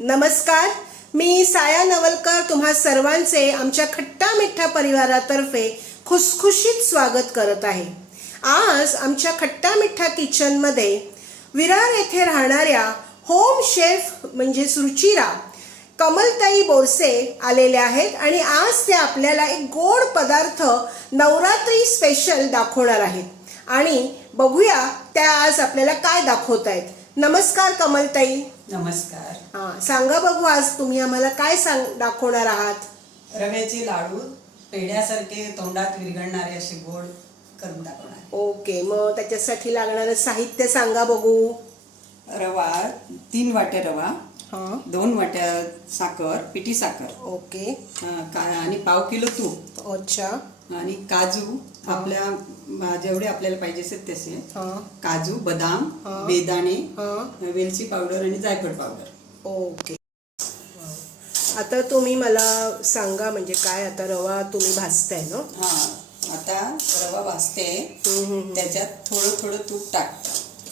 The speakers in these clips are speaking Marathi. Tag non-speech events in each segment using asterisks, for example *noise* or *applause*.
नमस्कार मी साया नवलकर तुम्हा सर्वांचे आमच्या खट्टा मिठ्ठा परिवारातर्फे खुसखुशीत स्वागत करत आहे. आज आमच्या खट्टा मिठ्ठा किचनमध्ये विरार येथे राहणाऱ्या होम शेफ म्हणजे सुरुचिरा कमलताई बोरसे आलेल्या आहेत आणि आज ते आपल्याला एक गोड पदार्थ नवरात्री स्पेशल दाखवणार आहेत. आणि बघूया त्या आज आपल्याला काय दाखवत आहेत नमस्कार कमलताई. नमस्कार. हा सांगा बघू आज तुम्ही आम्हाला काय सांग दाखवणार आहात? रव्याचे लाडू पेढ्यासारखे तोंडात विरघळणारे असे गोड करून दाखवणार. ओके मग त्याच्यासाठी लागणारं साहित्य सांगा बघू. रवा तीन वाट्या रवा हा. दोन वाट्या साखर पिठी साखर. ओके. अं, का- आणि पाव किलो तूप. अच्छा. आणि काजू आपल्या जेवढे आपल्याला पाहिजे असेल तसे. हा. काजू बदाम. बेदाणे वेलची पावडर आणि जायफळ पावडर. ओके. आता तुम्ही मला सांगा म्हणजे काय आता रवा तुम्ही भाजताय ना? हा. आता रवा भाजते. त्याच्यात थोडं थोडं तूप टाक.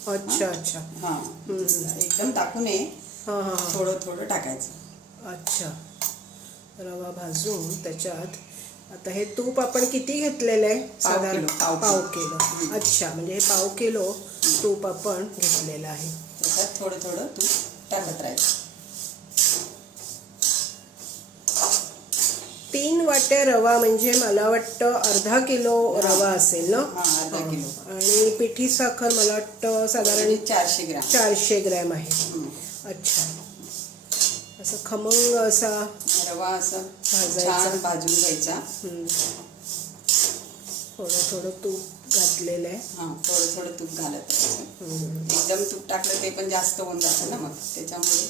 अच्छा अच्छा. हा. एकदम टाकू नये. हा हा हा. थोडं थोडं टाकायचं. अच्छा. रवा भाजून त्याच्यात आता हे तूप आपण किती घेतलेलं आहे? पाव साधारण किलो, पाव किलो. अच्छा म्हणजे हे पाव किलो तूप आपण घेतलेलं आहे. त्याच्यात थोडं थोडं तूप टाकत राहायचं. तीन वाट्या रवा म्हणजे मला वाटतं अर्धा किलो रवा असेल ना? अर्धा किलो. आणि पिठी साखर मला वाटतं साधारण आणि चारशे ग्राम. चारशे ग्रॅम आहे. अच्छा. असं खमंग असा रवा असं. छान भाजून घ्यायचा. थोडं थोडं तूप घातलेलं आहे हा थोडं थोडं तूप घालत. एकदम तूप टाकलं ते पण जास्त होऊन जातं ना मग त्याच्यामुळे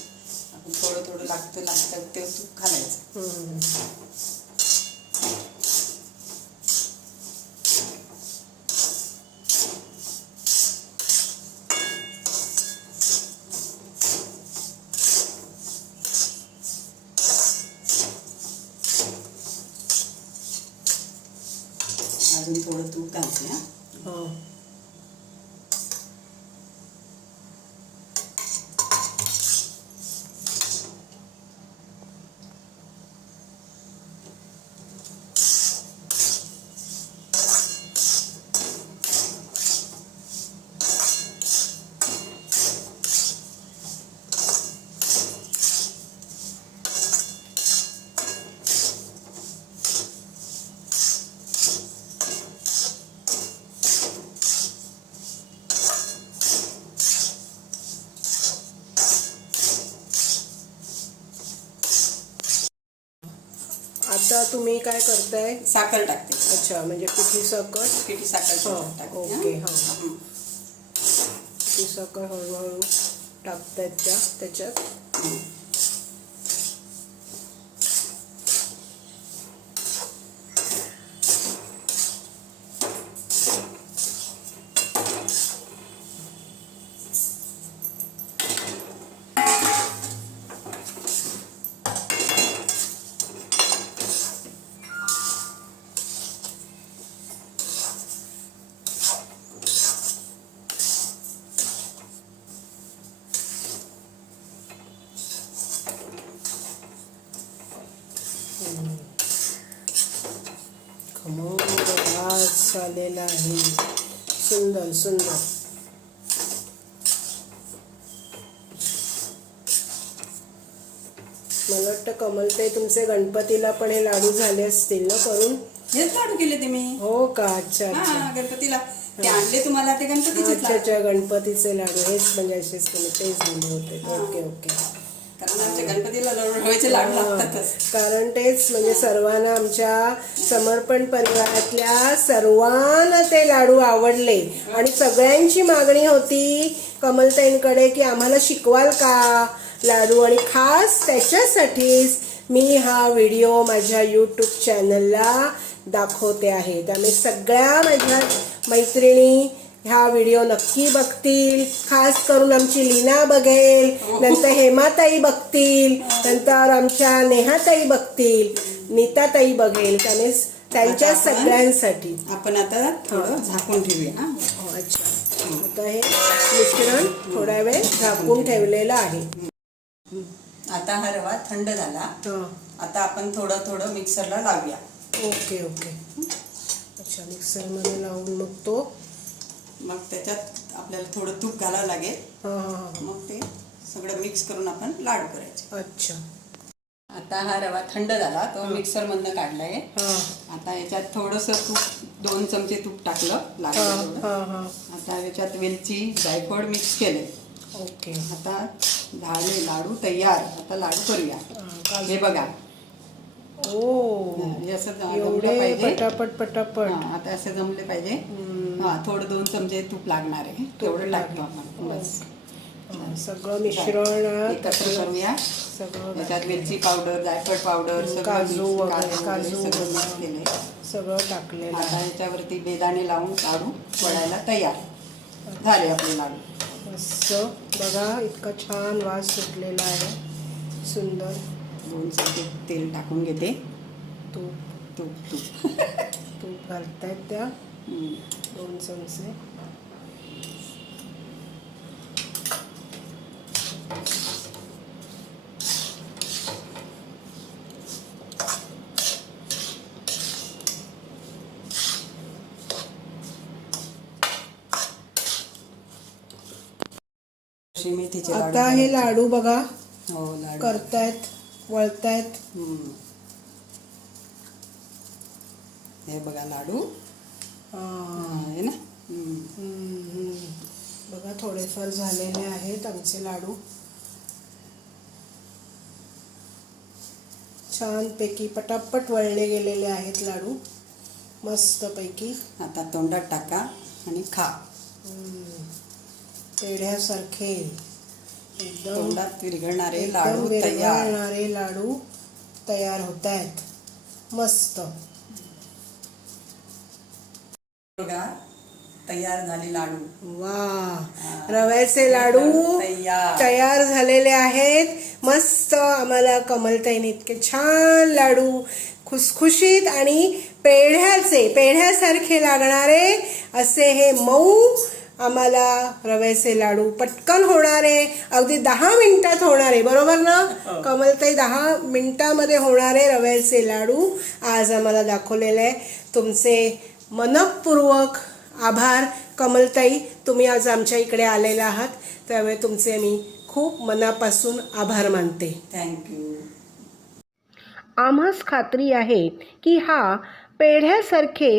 आपण थोडं थोडं लागतं लागतं ते तूप घालायचं अजून थोडं तूप घालते हा हा. आता तुम्ही काय करताय साखर टाकते अच्छा म्हणजे पिठी साखर पिठी साखर हा, टाकते ओके, हा. हा. हं. पिठी साखर हळूहळू टाकतायत त्या त्याच्यात खमंग वास आलेला आहे. सुंदर सुंदर. मला वाटतं कमलताई तुमचे गणपतीला पण हे लाडू झाले असतील ना करून? हेच लाडू केले ते मी. हो का? अच्छा अच्छा. हा गणपतीला. ते आणले तुम्हाला ते गणपतीचे अच्छा अच्छा गणपतीचे लाडू हेच म्हणजे असेच तुम्ही तेच दिले होते. Okay okay. गणपतीला रव्याचे लाडू लागतातच. कारण तेच म्हणजे सर्वांना आमच्या समर्पण परिवारातल्या सर्वांना ते लाडू आवडले. आणि सगळ्यांची मागणी होती कमलताईंकडे की आम्हाला शिकवाल का लाडू? आणि खास त्याच्यासाठीच मी हा व्हिडिओ माझ्या यूट्यूब चॅनलला दाखवते आहे. त्यामुळे सगळ्या माझ्या मैत्रिणी ह्या व्हिडिओ नक्की बघतील. खास करून आमची लीना बघेल नंतर हेमाताई बघतील नंतर आमच्या नेहाताई बघतील नीताताई बघेल. त्यामुळे त्यांच्या सगळ्यांसाठी. आपण आता थोडं झाकून ठेवूया हा. हो, अच्छा. आता हे मिश्रण थोडा वेळ झाकून ठेवलेलं आहे. आता हा रवा थंड झाला. हां. आता आपण थोडं थोडं मिक्सरला लावूया. Okay okay. अच्छा मिक्सरमध्ये लावून मग तो मग त्याच्यात आपल्याला थोडं तूप घालावं लागेल. मग ते सगळं मिक्स करून आपण लाडू करायचे. अच्छा. आता हा रवा थंड झाला तो मिक्सरमधनं काढलाय. हां. आता याच्यात थोडंसं तूप दोन चमचे तूप टाकलं लागलं हां. हां हां. आता याच्यात वेलची जायफळ मिक्स केले ओके. आता झाले लाडू तयार. आता लाडू करूया. हे बघा. ओ हे एवढे पटापट पटापट. आता असे जमले पाहिजे. हा थोडं दोन चमचे तूप लागणार आहे. तेवढं टाकतो आपण बस. सगळं मिश्रण एकत्र करूया. सगळं याच्यात वेलची पावडर जायफळ पावडर सगळं काजू काजू वगैरे सगळं टाकलेलं आता याच्यावरती बेदाणे लावून लाडू वळायला तयार. झाले आपले लाडू. मस्त. बघा इतका छान वास सुटलेला आहे. सुंदर. दोन चमचे तेल टाकून घेते. तूप तूप तूप. *laughs* तूप घालतायत त्या. दोन चमचे. आता हे लाडू बघा. हो लाडू. करतायत. वळतायत. हे बघा लाडू. हा. हा, हे ना. बघा थोडेफार झालेले आहेत आमचे लाडू. छानपैकी पटापट वळले गेलेले आहेत लाडू. मस्तपैकी. आता तोंडात टाका आणि खा. पेढ्यासारखे. तोंडात विरघळणारे लाडू तयार. विरघळणारे लाडू तयार होत आहेत मस्त. बघा तयार झाले लाडू. वा. रव्याचे लाडू तयार. तयार झालेले आहेत. मस्त आम्हाला कमलताईने इतके छान लाडू खुसखुशीत आणि पेढ्याचे पेढ्यासारखे लागणारे असे हे मऊ आम्हाला रव्याचे लाडू पटकन होणारे अगदी दहा मिनिटात होणारे बरोबर ना? कमलताई दहा मिनिटामध्ये होणारे रव्याचे लाडू आज आम्हाला दाखवलेले आहे. तुमचे मनपूर्वक आभार. कमलताई तुम्ही आज आमच्या इकडे आलेला आहात त्यामुळे तुमचे मी खूप मनापासून आभार मानते. थँक्यू आम्हास खात्री आहे की हा पेढ्यासारखे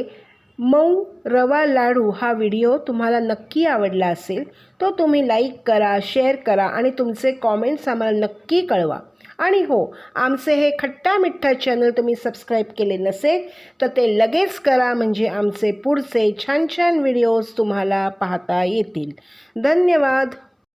मऊ रवा लाडू हा व्हिडिओ तुम्हाला नक्की आवडला असेल तो तुम्ही लाईक करा शेअर करा आणि तुमचे कॉमेंट्स आम्हाला नक्की कळवा. आणि हो आमचे हे खट्टा मिठ्ठा चॅनल तुम्ही सबस्क्राईब केले नसेल तर ते लगेच करा म्हणजे आमचे पुढचे छान छान व्हिडिओज तुम्हाला पाहता येतील. धन्यवाद.